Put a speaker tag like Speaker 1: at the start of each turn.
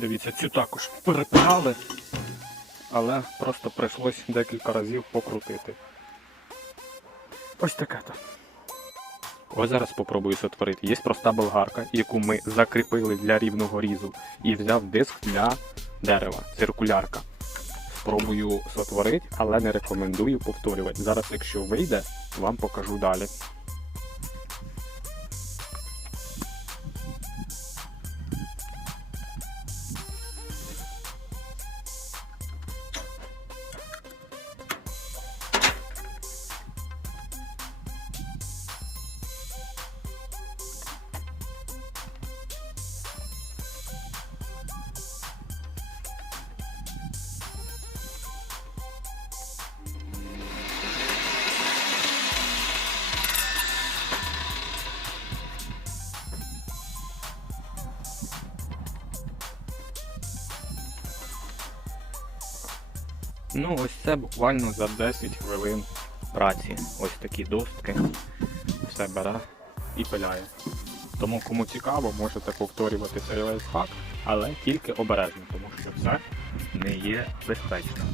Speaker 1: Дивіться, цю також перепирали, але просто прийшлось декілька разів покрутити. Ось таке то. Ось зараз спробую сотворити. Є проста болгарка, яку ми закріпили для рівного різу, і взяв диск для дерева, циркулярка. Спробую сотворити, але не рекомендую повторювати. Зараз, якщо вийде, вам покажу далі. Ну, ось це буквально за 10 хвилин праці. Ось такі достки. Все бере і пиляє. Тому кому цікаво, можете повторювати цей лайфхак, але тільки обережно, тому що це не є безпечно.